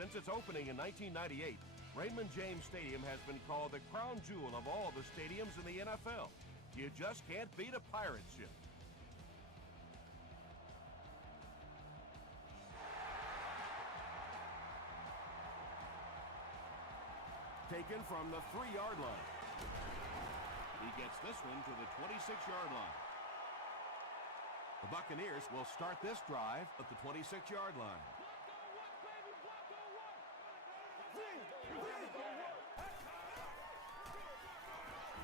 Since its opening in 1998, Raymond James Stadium has been called the crown jewel of all the stadiums in the NFL. You just can't beat a pirate ship. Taken from the 3-yard line. He gets this one to the 26-yard line. The Buccaneers will start this drive at the 26-yard line.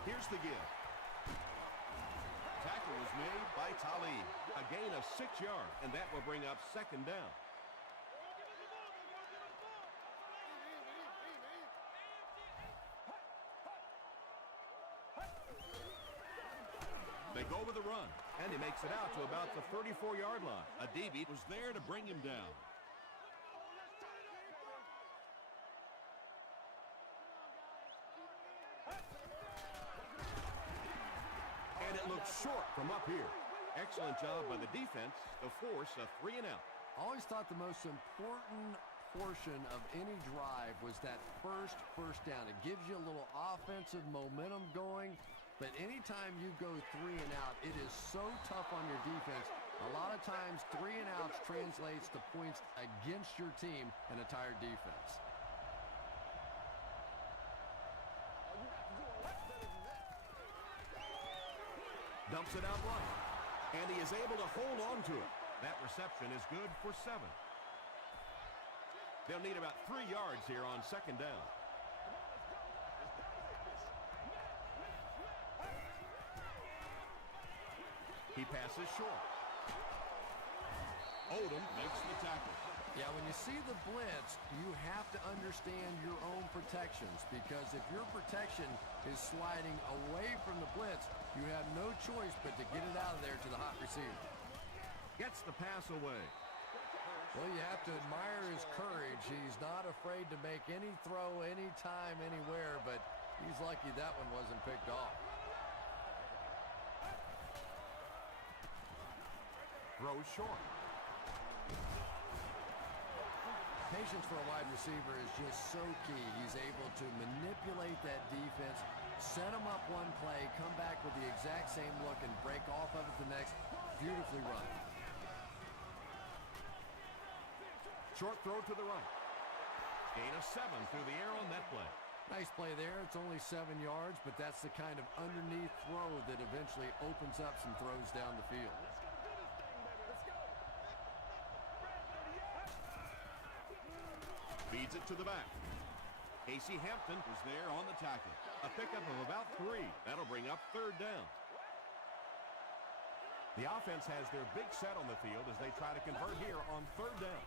Here's the give. Tackle was made by Talib. A gain of 6 yards, and that will bring up second down. They go with the run, and he makes it out to about the 34-yard line. A DB was there to bring him down. And it looks short from up here. Excellent job by the defense to force a 3-and-out. I always thought the most important portion of any drive was that first down. It gives you a little offensive momentum going, but anytime you go 3-and-out, it is so tough on your defense. A lot of times 3-and-outs translates to points against your team and a tired defense. Dumps it out right, and he is able to hold on to it. That reception is good for 7. They'll need about 3 yards here on second down. He passes short. Odom makes the tackle. Yeah, when you see the blitz, you have to understand your own protections, because if your protection is sliding away from the blitz, you have no choice but to get it out of there to the hot receiver. Gets the pass away. Well, you have to admire his courage. He's not afraid to make any throw, anytime, anywhere, but he's lucky that one wasn't picked off. Throws short. Patience for a wide receiver is just so key. He's able to manipulate that defense, set them up one play, come back with the exact same look, and break off of it the next. Beautifully run. Short throw to the right. Gain of 7 through the air on that play. Nice play there. It's only 7 yards, but that's the kind of underneath throw that eventually opens up some throws down the field. Feeds it to the back. Casey Hampton was there on the tackle. A pickup of about 3. That'll bring up third down. The offense has their big set on the field as they try to convert here on third down.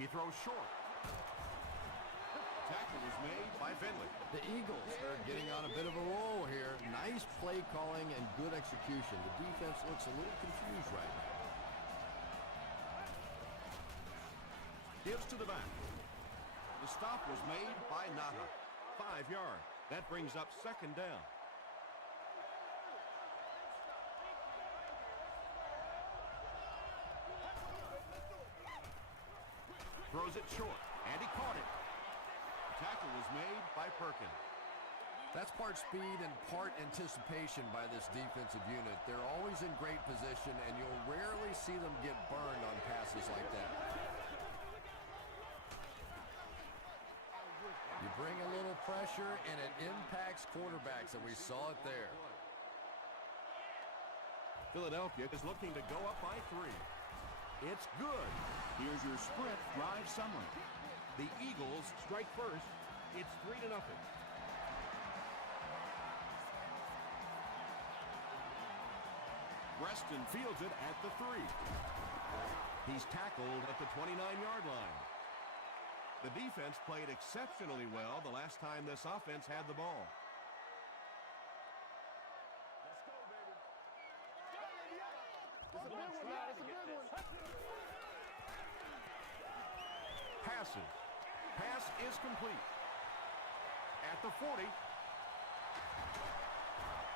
He throws short. Tackle was made by Finley. The Eagles are getting on a bit of a roll here. Nice play calling and good execution. The defense looks a little confused right now. Gives to the back. The stop was made by Naha. 5 yards. That brings up second down. Throws it short, and he caught it. Tackle was made by Perkins. That's part speed and part anticipation by this defensive unit. They're always in great position, and you'll rarely see them get burned on passes like that. You bring a little pressure, and it impacts quarterbacks, and we saw it there. Philadelphia is looking to go up by 3. It's good. Here's your sprint drive summary. The Eagles strike first. It's 3-0. Preston fields it at the 3. He's tackled at the 29-yard line. The defense played exceptionally well the last time this offense had the ball. Let's go, baby. It's a big one now. It's a big one. Passes. Pass is complete. At the 40.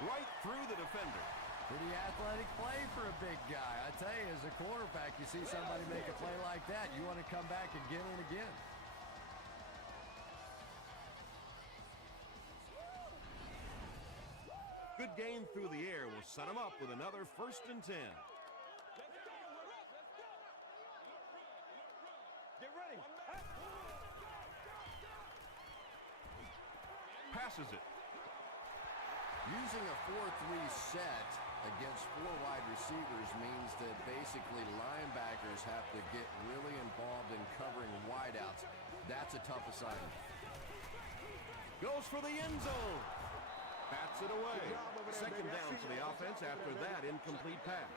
Right through the defender. Pretty athletic play for a big guy. I tell you, as a quarterback, you see somebody make a play like that, you want to come back again and again. Good game through the air will set him up with another 1st and 10. Get ready. Passes it. Using a 4-3 set against 4 wide receivers means that basically linebackers have to get really involved in covering wideouts. That's a tough assignment. Goes for the end zone. Bats it away. Good job over there, Second baby. I down see to the you. offense after that incomplete pass.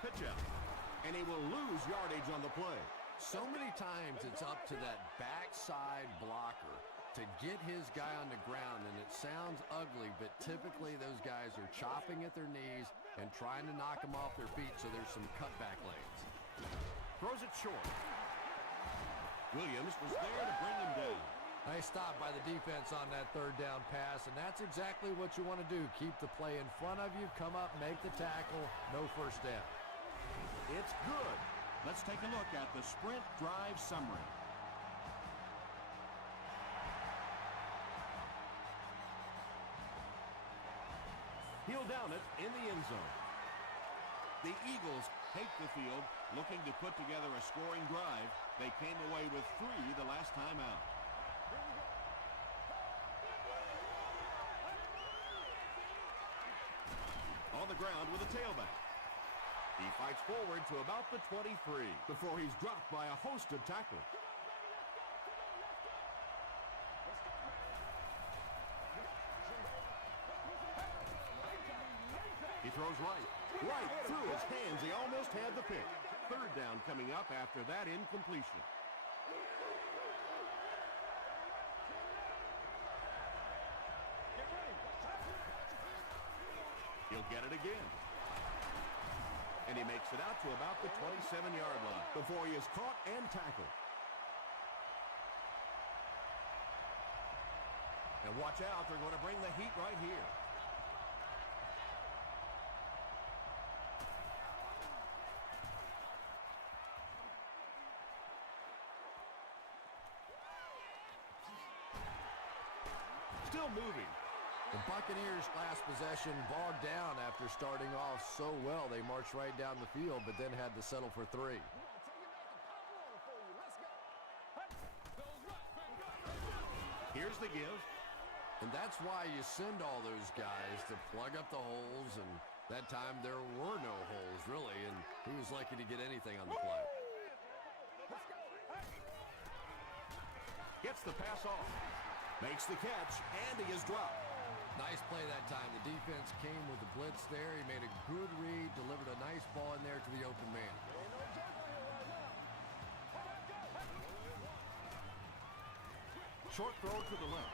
Pitch out. And he will lose yardage on the play. So many times it's up to that backside blocker to get his guy on the ground, and it sounds ugly, but typically those guys are chopping at their knees and trying to knock them off their feet, so there's some cutback lanes. Throws it short. Williams was there to bring him down. Nice stop by the defense on that 3rd down pass, and that's exactly what you want to do. Keep the play in front of you, come up, make the tackle, no 1st down. It's good. Let's take a look at the sprint drive summary. He'll down it in the end zone. The Eagles take the field looking to put together a scoring drive. They came away with 3 the last time out. On the ground with a tailback. He fights forward to about the 23 before he's dropped by a host of tacklers. He throws right through his hands. He almost had the pick. 3rd down coming up after that incompletion. He'll get it again. And he makes it out to about the 27-yard line before he is caught and tackled. And watch out, they're going to bring the heat right here. Still moving. The Buccaneers' last possession bogged down after starting off so well. They marched right down the field, but then had to settle for 3. Here's the give. And that's why you send all those guys to plug up the holes, and that time there were no holes, really, and he was lucky to get anything on the play. Gets the pass off. Makes the catch, and he is dropped. Nice play that time. The defense came with the blitz there. He made a good read, delivered a nice ball in there to the open man. Short throw to the left.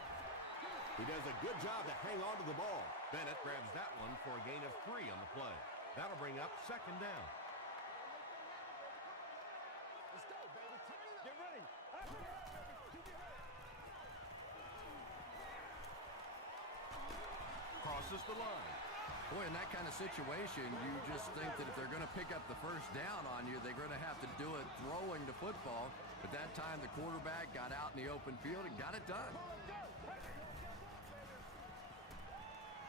He does a good job to hang on to the ball. Bennett grabs that one for a gain of 3 on the play. That'll bring up 2nd down. Let's go, baby. Get ready. Crosses the line. Boy, in that kind of situation, you just think that if they're going to pick up the 1st down on you, they're going to have to do it throwing the football. But that time, the quarterback got out in the open field and got it done.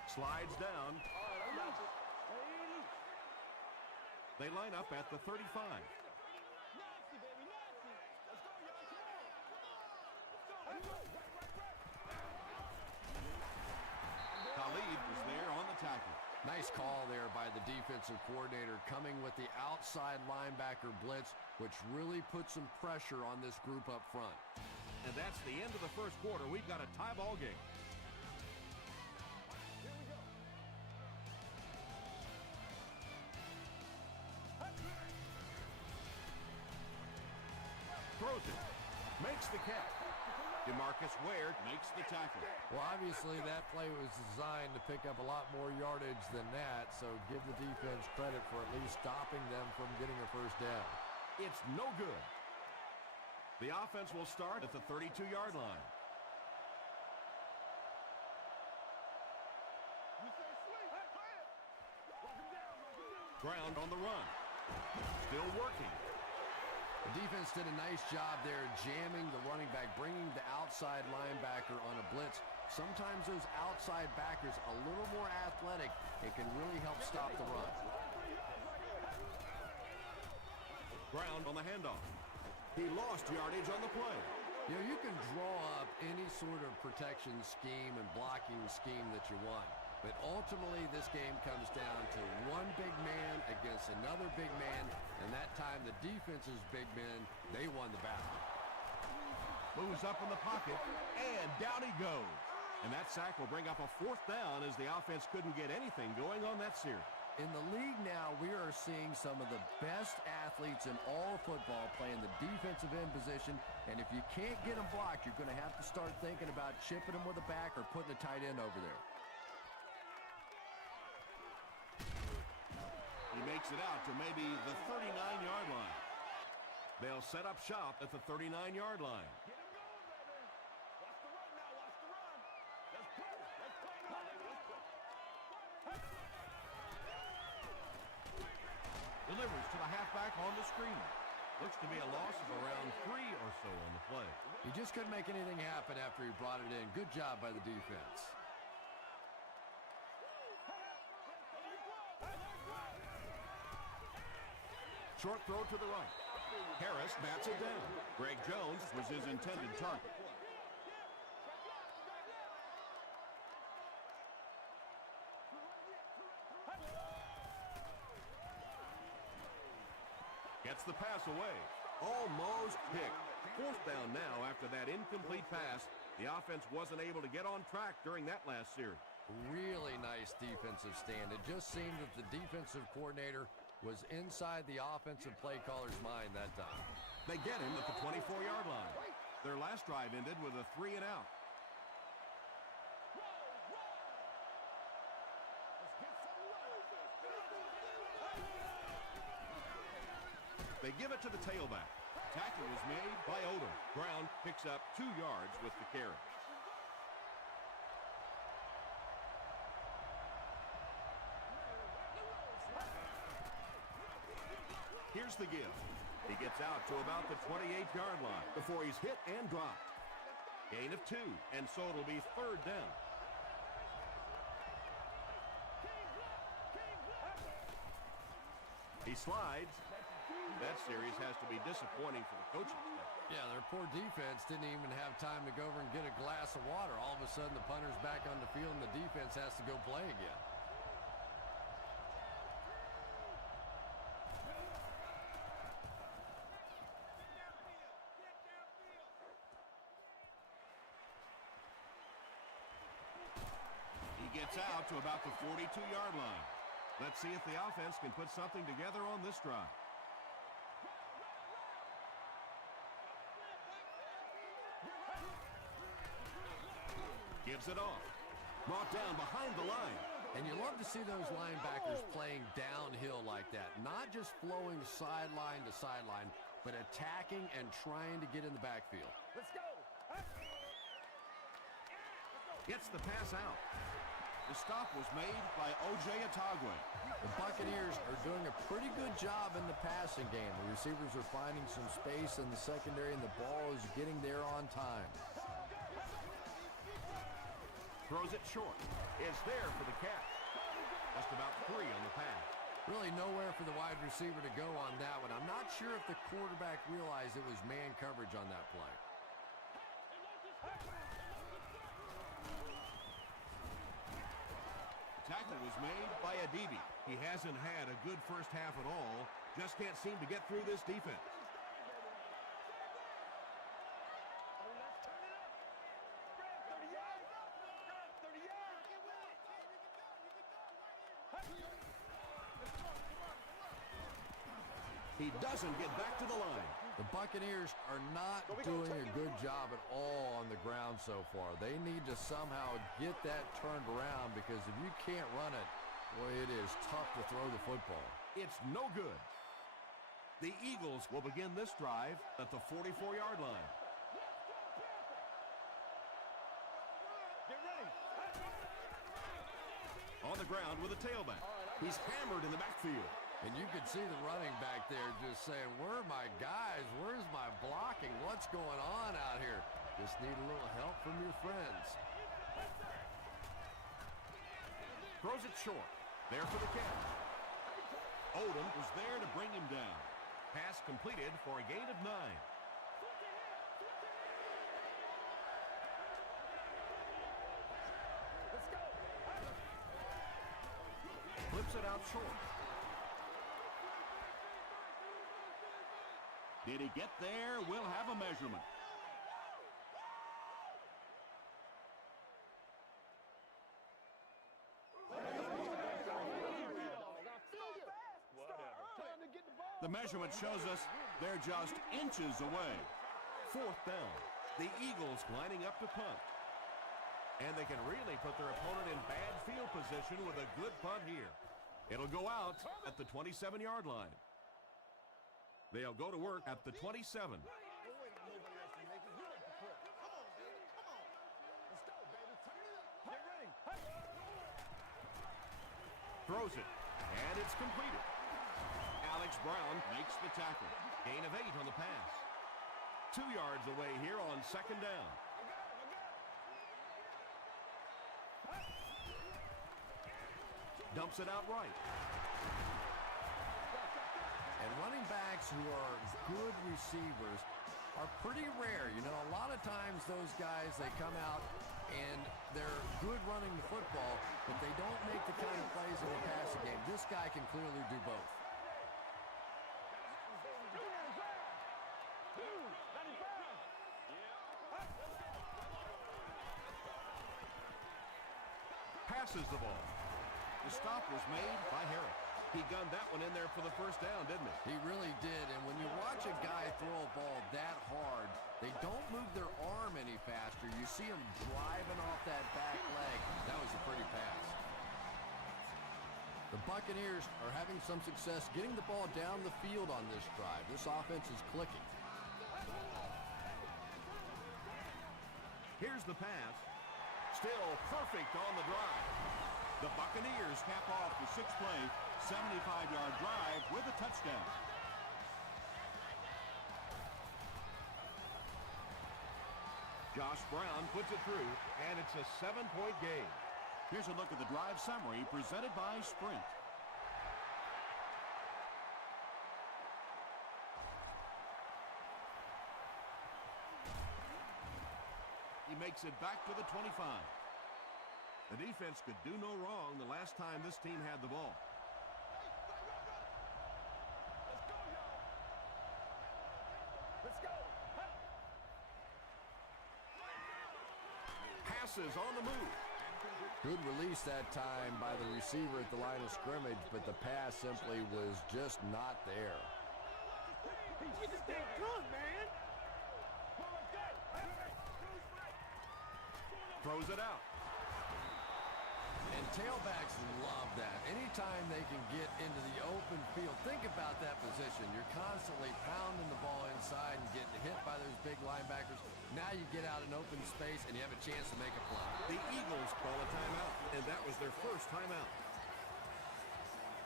Slides down. They line up at the 35. Khalid was there on the tackle. Nice call there by the defensive coordinator, coming with the outside linebacker blitz, which really put some pressure on this group up front. And that's the end of the 1st quarter. We've got a tie ball game. Throws it. Makes the catch. DeMarcus Ware makes the tackle. Well, obviously that play was designed to pick up a lot more yardage than that, so give the defense credit for at least stopping them from getting a 1st down. It's no good. The offense will start at the 32-yard line. Ground on the run. Still working. The defense did a nice job there jamming the running back, bringing the outside linebacker on a blitz. Sometimes those outside backers a little more athletic. It can really help stop the run. Ground on the handoff. He lost yardage on the play. You know, you can draw up any sort of protection scheme and blocking scheme that you want. But ultimately, this game comes down to one big man against another big man. And that time, the defense's big men, they won the battle. Moves up in the pocket, and down he goes. And that sack will bring up a 4th down as the offense couldn't get anything going on that series. In the league now, we are seeing some of the best athletes in all of football playing the defensive end position. And if you can't get them blocked, you're going to have to start thinking about chipping them with a back or putting a tight end over there. He makes it out to maybe the 39-yard line. They'll set up shop at the 39-yard line. Delivers to the halfback on the screen. Looks to be a loss of around 3 or so on the play. He just couldn't make anything happen after he brought it in. Good job by the defense. Short throw to the right. Harris bats it down. Greg Jones was his intended target. Gets the pass away. Almost picked. 4th down now after that incomplete pass. The offense wasn't able to get on track during that last series. Really nice defensive stand. It just seemed that the defensive coordinator was inside the offensive play caller's mind that time. They get him at the 24-yard line. Their last drive ended with a 3-and-out. They give it to the tailback. Tackle was made by Odom. Brown picks up 2 yards with the carry. Here's the give. He gets out to about the 28-yard line before he's hit and dropped. Gain of 2, and so it'll be 3rd down. He slides. That series has to be disappointing for the coaching staff. Yeah, their poor defense didn't even have time to go over and get a glass of water. All of a sudden, the punter's back on the field, and the defense has to go play again. He gets out to about the 42-yard line. Let's see if the offense can put something together on this drive. Gives it off. Brought down behind the line. And you love to see those linebackers playing downhill like that. Not just flowing sideline to sideline, but attacking and trying to get in the backfield. Let's go. Gets the pass out. The stop was made by O.J. Atagwe. The Buccaneers are doing a pretty good job in the passing game. The receivers are finding some space in the secondary, and the ball is getting there on time. Throws it short. It's there for the catch. Just about 3 on the pass. Really nowhere for the wide receiver to go on that one. I'm not sure if the quarterback realized it was man coverage on that play. The tackle was made by Adibi. He hasn't had a good first half at all. Just can't seem to get through this defense. He doesn't get back to the line. The Buccaneers are not doing a good job at all on the ground so far. They need to somehow get that turned around, because if you can't run it, boy, it is tough to throw the football. It's no good. The Eagles will begin this drive at the 44-yard line. Get ready. On the ground with a tailback. He's hammered in the backfield. And you could see the running back there just saying, where are my guys? Where's my blocking? What's going on out here? Just need a little help from your friends. Throws it short. There for the catch. Odom was there to bring him down. Pass completed for a gain of 9. Let's go. Flips it out short. Did he get there? We'll have a measurement. The measurement shows us they're just inches away. 4th down. The Eagles lining up to punt. And they can really put their opponent in bad field position with a good punt here. It'll go out at the 27-yard line. They'll go to work at the 27. Throws it, and it's completed. Alex Brown makes the tackle. Gain of 8 on the pass. 2 yards away here on 2nd down. Dumps it out right. And running backs who are good receivers are pretty rare. You know, a lot of times those guys, they come out and they're good running the football, but they don't make the kind of plays in the passing game. This guy can clearly do both. Passes the ball. The stop was made by Harris. He gunned that one in there for the 1st down, didn't he? He really did. And when you watch a guy throw a ball that hard, they don't move their arm any faster. You see him driving off that back leg. That was a pretty pass. The Buccaneers are having some success getting the ball down the field on this drive. This offense is clicking. Here's the pass. Still perfect on the drive. The Buccaneers cap off the 6-play, 75-yard drive with a touchdown. Josh Brown puts it through, and it's a 7-point game. Here's a look at the drive summary presented by Sprint. He makes it back to the 25. The defense could do no wrong the last time this team had the ball. Let's go. Passes on the move. Good release that time by the receiver at the line of scrimmage, but the pass simply was just not there. He's stay good, man. Throws it out. And tailbacks love that. Anytime they can get into the open field, think about that position. You're constantly pounding the ball inside and getting hit by those big linebackers. Now you get out in open space and you have a chance to make a play. The Eagles call a timeout, and that was their first timeout.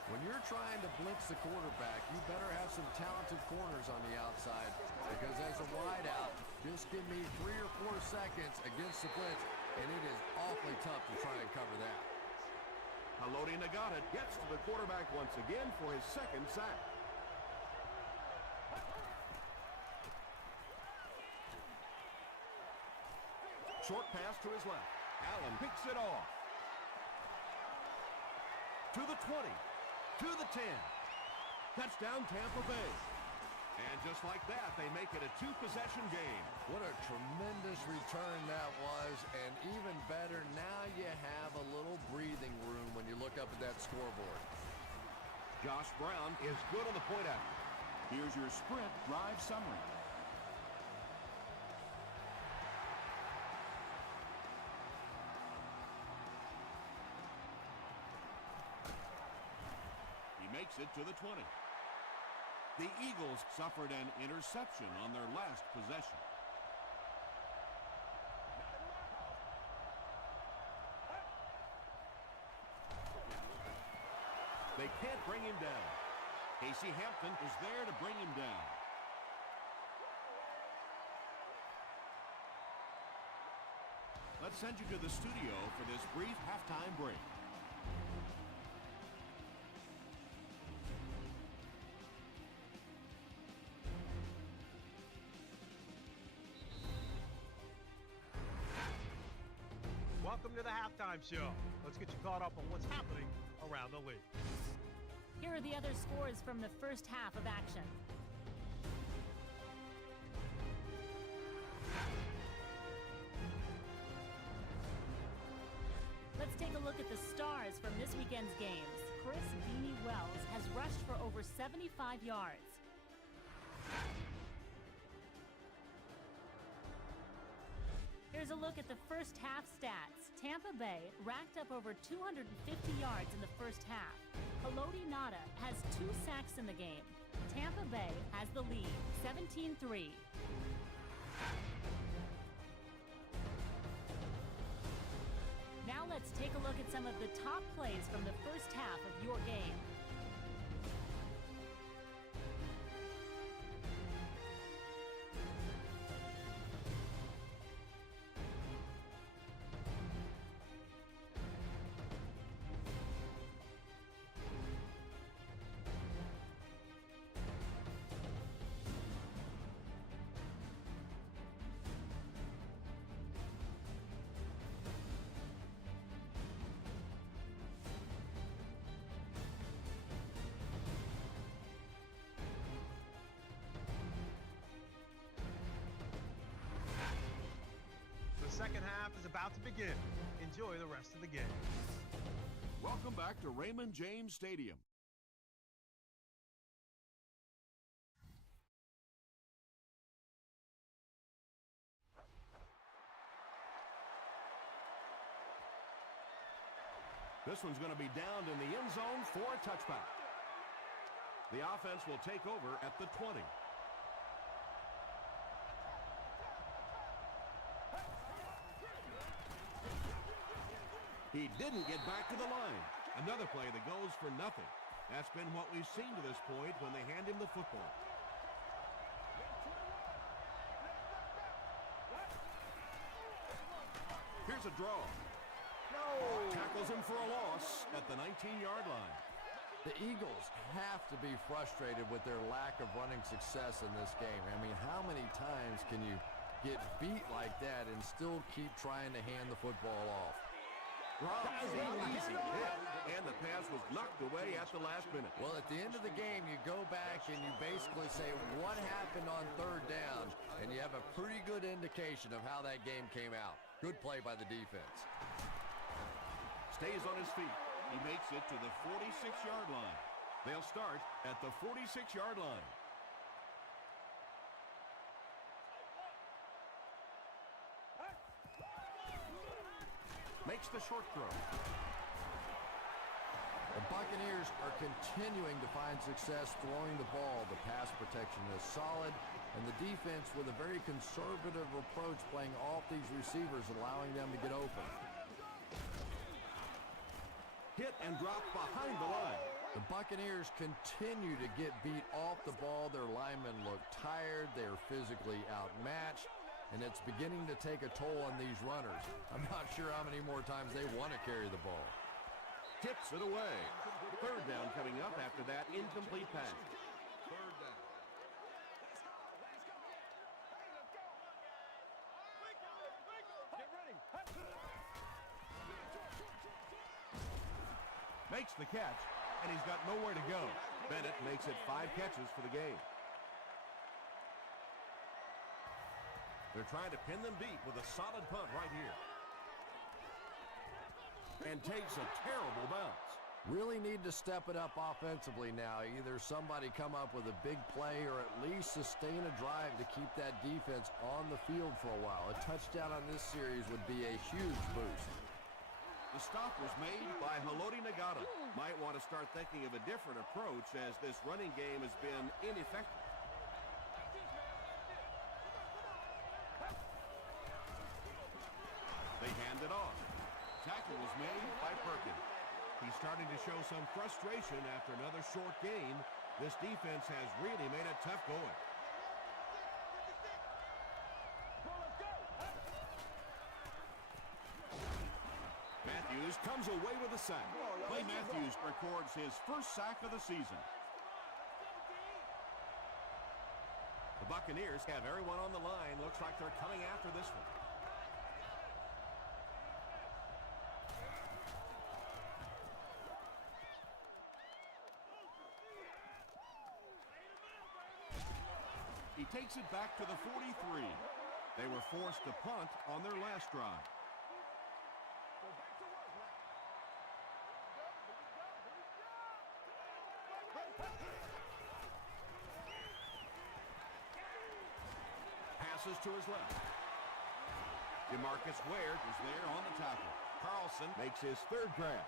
When you're trying to blitz the quarterback, you better have some talented corners on the outside, because as a wideout, just give me 3 or 4 seconds against the blitz, and it is awfully tough to try and cover that. Haloti Ngata gets to the quarterback once again for his 2nd sack. Short pass to his left. Allen picks it off. To the 20. To the 10. Touchdown Tampa Bay. And just like that, they make it a 2-possession game. What a tremendous return that was, and even better, now you have a little breathing room when you look up at that scoreboard. Josh Brown is good on the point after. Here's your Sprint drive summary. He makes it to the 20. The Eagles suffered an interception on their last possession. They can't bring him down. Casey Hampton is there to bring him down. Let's send you to the studio for this brief halftime break. Welcome to the halftime show. Let's get you caught up on what's happening around the league. Here are the other scores from the first half of action. Let's take a look at the stars from this weekend's games. Chris Beanie Wells has rushed for over 75 yards. Here's a look at the first half stats. Tampa Bay racked up over 250 yards in the first half. Haloti Ngata has 2 sacks in the game. Tampa Bay has the lead, 17-3. Now let's take a look at some of the top plays from the first half of your game. The second half is about to begin. Enjoy the rest of the game. Welcome back to Raymond James Stadium. This one's going to be downed in the end zone for a touchback. The offense will take over at the 20. He didn't get back to the line. Another play that goes for nothing. That's been what we've seen to this point when they hand him the football. Here's a draw. No! Tackles him for a loss at the 19-yard line. The Eagles have to be frustrated with their lack of running success in this game. I mean, how many times can you get beat like that and still keep trying to hand the football off? Easy hit, and the pass was knocked away at the last minute. Well, at the end of the game, you go back and you basically say what happened on third down, and you have a pretty good indication of how that game came out. Good play by the defense. Stays on his feet. He makes it to the 46-yard line. They'll start at the 46-yard line. Makes the short throw. The Buccaneers are continuing to find success throwing the ball. The pass protection is solid, and the defense with a very conservative approach playing off these receivers, allowing them to get open. Hit and drop behind the line. The Buccaneers continue to get beat off the ball. Their linemen look tired. They're physically outmatched, and it's beginning to take a toll on these runners. I'm not sure how many more times they want to carry the ball. Tips it away. Third down coming up after that incomplete pass. Third down. Get ready. Makes the catch, and he's got nowhere to go. Bennett makes it 5 catches for the game. They're trying to pin them deep with a solid punt right here. And takes a terrible bounce. Really need to step it up offensively now. Either somebody come up with a big play or at least sustain a drive to keep that defense on the field for a while. A touchdown on this series would be a huge boost. The stop was made by Haloti Nagata. Might want to start thinking of a different approach as this running game has been ineffective. They hand it off. Tackle was made by Perkins. He's starting to show some frustration after another short game. This defense has really made it tough going. Matthews comes away with a sack. Clay Matthews records his first sack of the season. The Buccaneers have everyone on the line. Looks like they're coming after this one. He takes it back to the 43. They were forced to punt on their last drive. Passes to his left. DeMarcus Ware is there on the tackle. Carlson makes his third grab.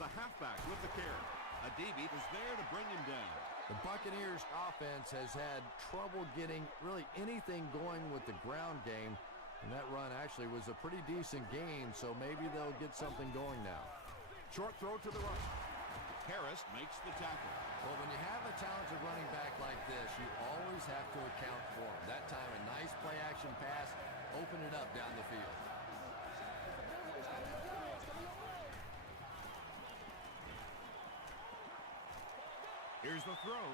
The halfback with the carry. Adibi is there to bring him down. The Buccaneers offense has had trouble getting really anything going with the ground game. And that run actually was a pretty decent game, so maybe they'll get something going now. Short throw to the right. Harris makes the tackle. Well, when you have a talented running back like this, you always have to account for him. That time, a nice play-action pass, open it up down the field. Here's the throw.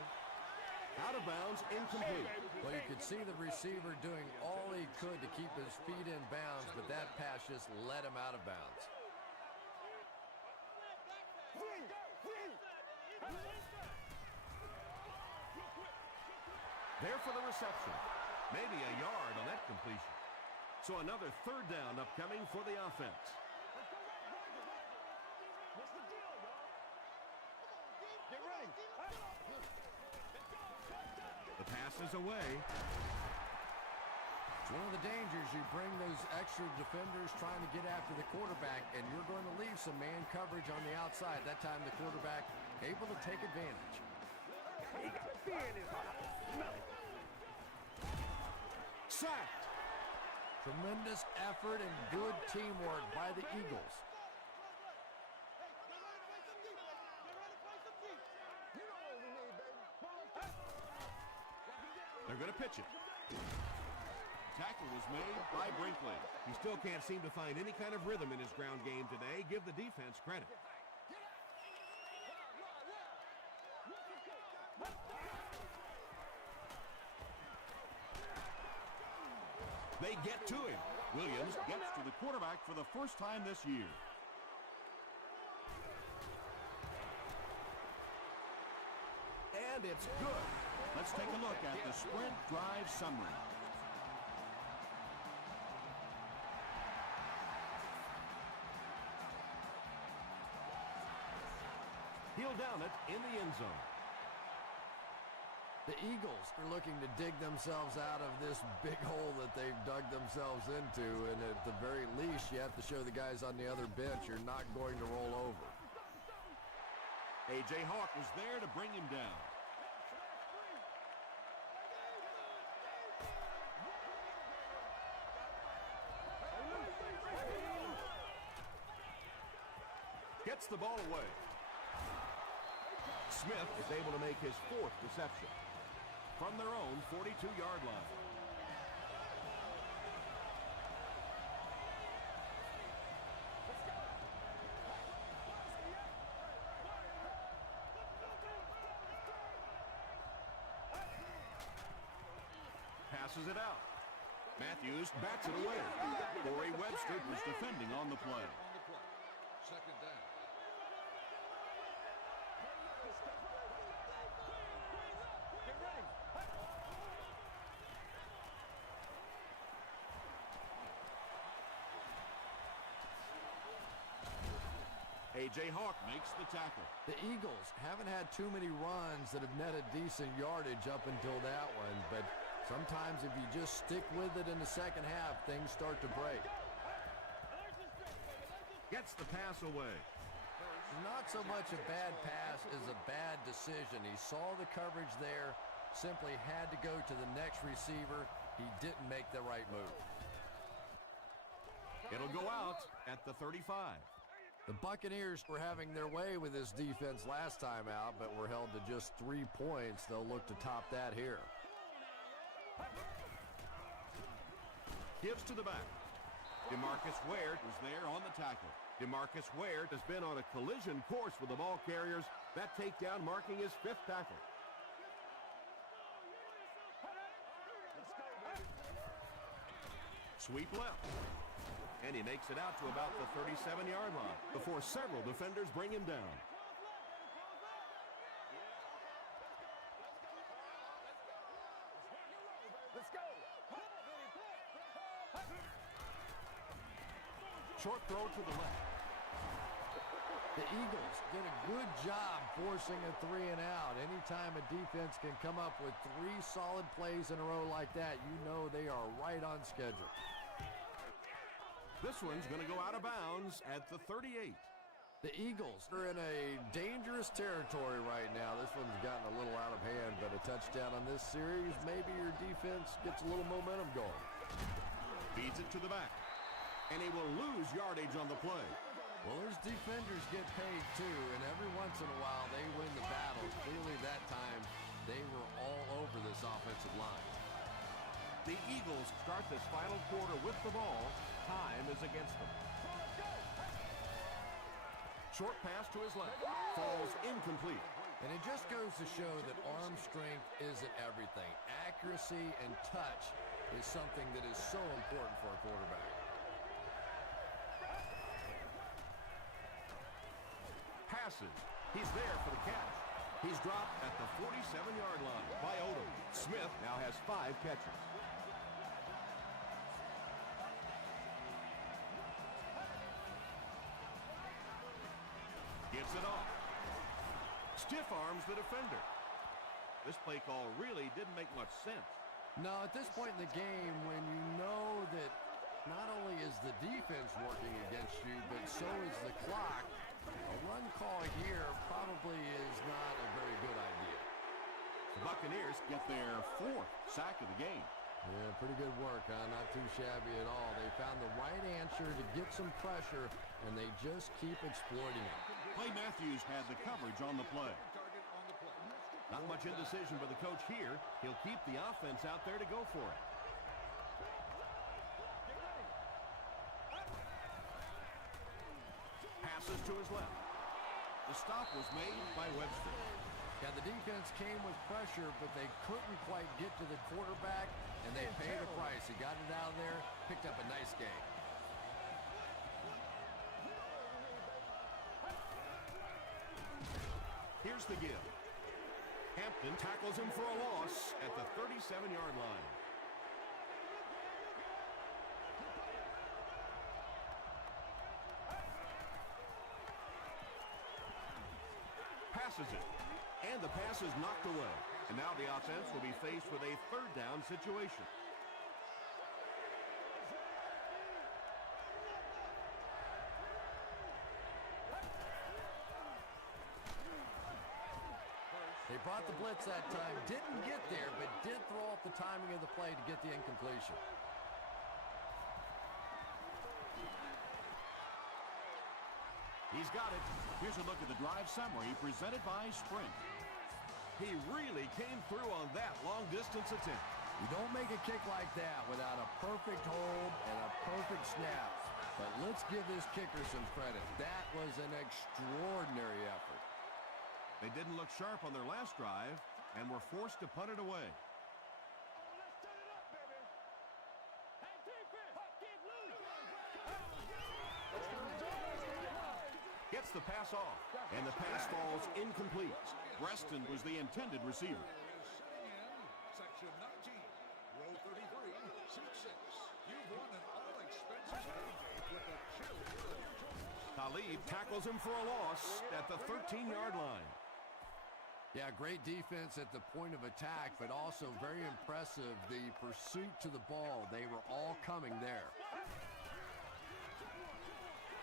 Out of bounds, incomplete. Well, you could see the receiver doing all he could to keep his feet in bounds, but that pass just let him out of bounds. There for the reception. Maybe a yard on that completion. So another third down upcoming for the offense. The pass is away. It's one of the dangers. You bring those extra defenders trying to get after the quarterback, and you're going to leave some man coverage on the outside. That time the quarterback able to take advantage. Sacked. Tremendous effort and good teamwork by the Eagles. They're going to pitch it. Tackle was made by Brinkley. He still can't seem to find any kind of rhythm in his ground game today. Give the defense credit. They get to him. Williams gets to the quarterback for the first time this year. And it's good. Let's take a look at the sprint drive summary. He'll down it in the end zone. The Eagles are looking to dig themselves out of this big hole that they've dug themselves into, and at the very least, you have to show the guys on the other bench you're not going to roll over. A.J. Hawk is there to bring him down. Gets the ball away. Smith is able to make his fourth reception from their own 42-yard line. Passes it out. Matthews bats it away. Corey Webster was defending on the play. Second down. A.J. Hawk makes the tackle. The Eagles haven't had too many runs that have netted decent yardage up until that one, but sometimes if you just stick with it in the second half, things start to break. Gets the pass away. Not so much a bad pass as a bad decision. He saw the coverage there, simply had to go to the next receiver. He didn't make the right move. It'll go out at the 35. The Buccaneers were having their way with this defense last time out, but were held to just 3 points. They'll look to top that here. Gives to the back. DeMarcus Ware was there on the tackle. DeMarcus Ware has been on a collision course with the ball carriers. That takedown marking his 5th tackle. Sweep left. And he makes it out to about the 37-yard line before several defenders bring him down. Short throw to the left. The Eagles did a good job forcing a 3 and out. Anytime a defense can come up with 3 solid plays in a row like that, you know they are right on schedule. This one's going to go out of bounds at the 38. The Eagles are in a dangerous territory right now. This one's gotten a little out of hand, but a touchdown on this series, maybe your defense gets a little momentum going. Feeds it to the back. And he will lose yardage on the play. Well, his defenders get paid too, and every once in a while they win the battle. Clearly that time they were all over this offensive line. The Eagles start this final quarter with the ball. Time is against them. Short pass to his left. Falls incomplete. And it just goes to show that arm strength isn't everything. Accuracy and touch is something that is so important for a quarterback. Passes. He's there for the catch. He's dropped at the 47-yard line by Odom. Smith now has 5 catches. Gives it off. Stiff arms the defender. This play call really didn't make much sense. No, at this point in the game, when you know that not only is the defense working against you, but so is the clock, a run call here probably is not a very good idea. The Buccaneers get their 4th sack of the game. Yeah, pretty good work, huh? Not too shabby at all. They found the right answer to get some pressure, and they just keep exploiting it. Clay Matthews had the coverage on the play. Not much indecision by the coach here. He'll keep the offense out there to go for it. Passes to his left. The stop was made by Webster. Yeah, the defense came with pressure, but they couldn't quite get to the quarterback, and they paid a price. He got it out of there, picked up a nice gain. Here's the give. Hampton tackles him for a loss at the 37-yard line. Passes it. And the pass is knocked away. And now the offense will be faced with a 3rd down situation. They brought the blitz that time, didn't get there, but did throw off the timing of the play to get the incompletion. He's got it. Here's a look at the drive summary presented by Sprint. He really came through on that long-distance attempt. You don't make a kick like that without a perfect hold and a perfect snap. But let's give this kicker some credit. That was an extraordinary effort. They didn't look sharp on their last drive and were forced to punt it away. Gets the pass off, and the pass falls incomplete. Preston was the intended receiver. Section 19, row 33, seat 6. You've won an all-expenses holiday with the cheerleader of your choice. Talib tackles him for a loss at the 13-yard line. Yeah, great defense at the point of attack, but also very impressive, the pursuit to the ball. They were all coming there.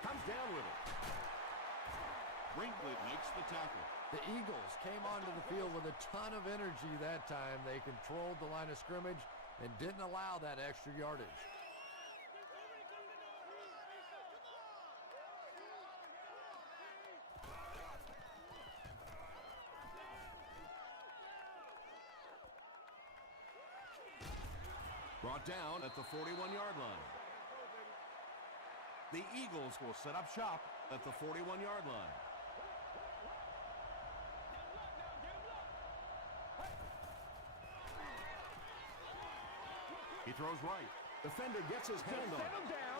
Comes down with it. Brinkley makes the tackle. The Eagles came onto the field with a ton of energy that time. They controlled the line of scrimmage and didn't allow that extra yardage. Brought down at the 41-yard line. The Eagles will set up shop at the 41-yard line. He throws right. Defender gets his hand on it.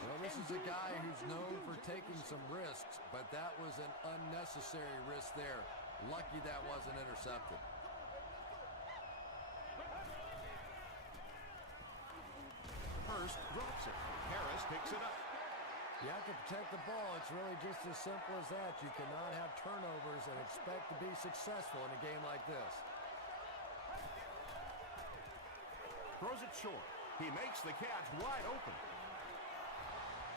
Well, this is a guy who's known for taking some risks, but that was an unnecessary risk there. Lucky that wasn't intercepted. Hurst drops it. Harris picks it up. You have to protect the ball. It's really just as simple as that. You cannot have turnovers and expect to be successful in a game like this. Throws it short. He makes the catch wide open.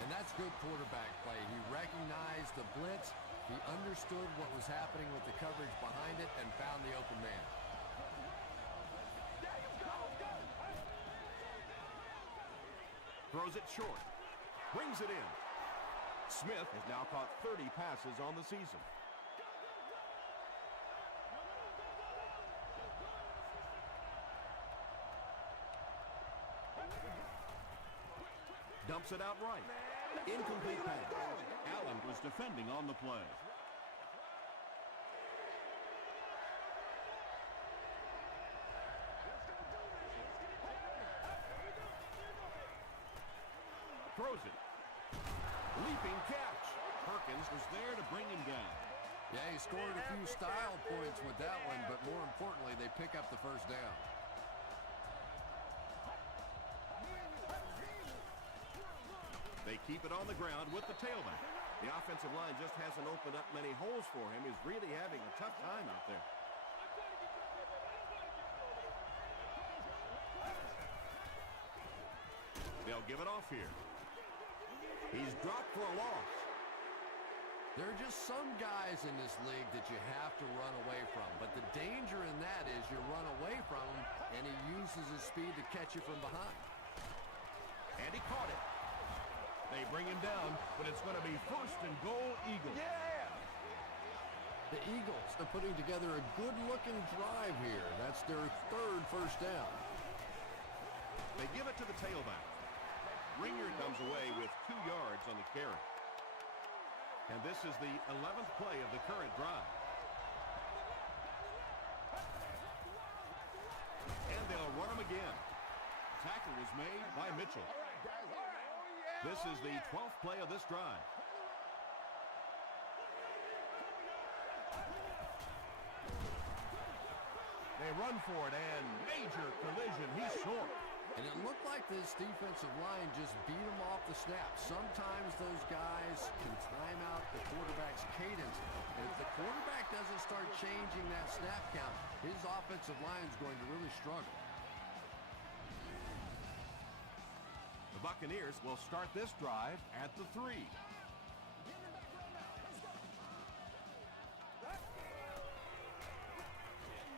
And that's good quarterback play. He recognized the blitz. He understood what was happening with the coverage behind it and found the open man. Throws it short. Brings it in. Smith has now caught 30 passes on the season. Dumps it out right. Incomplete pass. Allen was defending on the play. Throws it. Leaping catch. Perkins was there to bring him down. Yeah, he scored a few style points with that one, but more importantly, they pick up the first down. They keep it on the ground with the tailback. The offensive line just hasn't opened up many holes for him. He's really having a tough time out there. They'll give it off here. He's dropped for a loss. There are just some guys in this league that you have to run away from. But the danger in that is you run away from him, and he uses his speed to catch you from behind. And he caught it. They bring him down, but it's going to be 1st and goal, Eagles. Yeah! The Eagles are putting together a good-looking drive here. That's their 3rd first down. They give it to the tailback. Ringer comes away with 2 yards on the carry. And this is the 11th play of the current drive. And they'll run him again. Tackle was made by Mitchell. This is the 12th play of this drive. They run for it, and major collision. He's short. And it looked like this defensive line just beat him off the snap. Sometimes those guys can time out the quarterback's cadence. And if the quarterback doesn't start changing that snap count, his offensive line is going to really struggle. The Buccaneers will start this drive at the 3.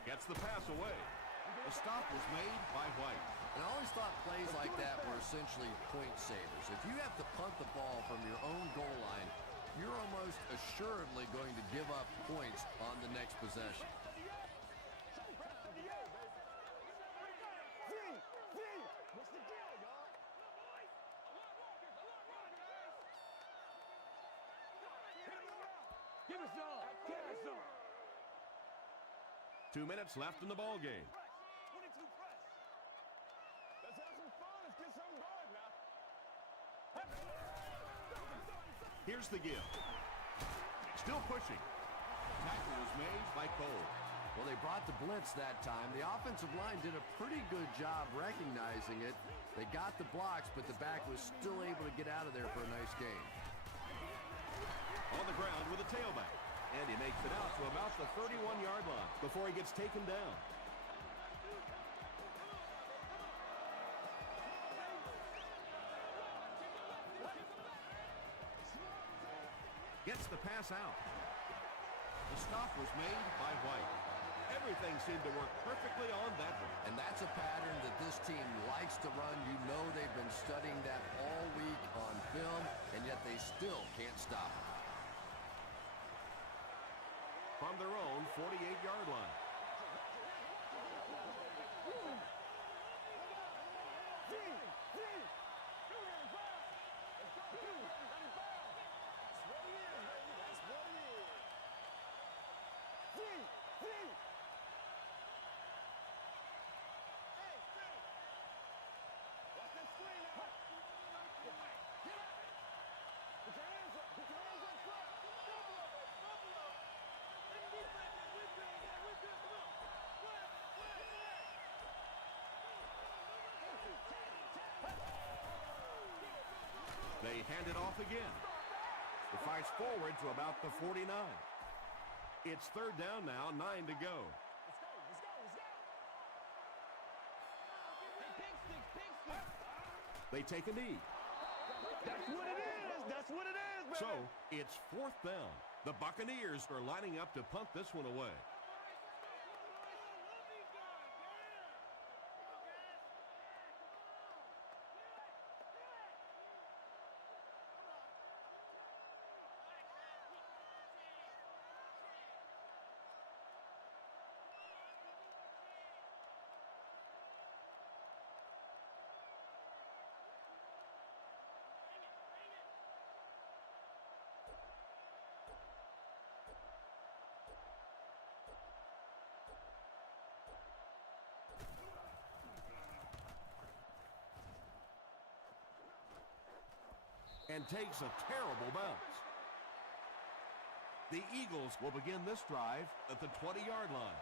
Gets the pass away. The stop was made by White. And I always thought plays like that were essentially point savers. If you have to punt the ball from your own goal line, you're almost assuredly going to give up points on the next possession. Give us some. Give us some. 2 minutes left in the ball game. 22 press. Let's have some fun. Let's get something going now. Here's the give. Still pushing. Tackle was made by Cole. Well, they brought the blitz that time. The offensive line did a pretty good job recognizing it. They got the blocks, but the back was still able to get out of there for a nice gain. On the ground with a tailback. And he makes it out to about the 31-yard line before he gets taken down. Gets the pass out. The stop was made by White. Everything seemed to work perfectly on that one. And that's a pattern that this team likes to run. You know they've been studying that all week on film, and yet they still can't stop it. From their own 48-yard line. They hand it off again. It fires forward to about the 49. It's third down now, 9 to go. They take a knee. That's what it is. That's what it is, baby. So, it's fourth down. The Buccaneers are lining up to punt this one away. And takes a terrible bounce. The Eagles will begin this drive at the 20-yard line.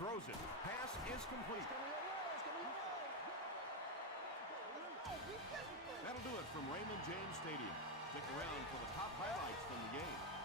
Throws it. Pass is complete. That'll do it from Raymond James Stadium. Stick around for the top highlights from the game.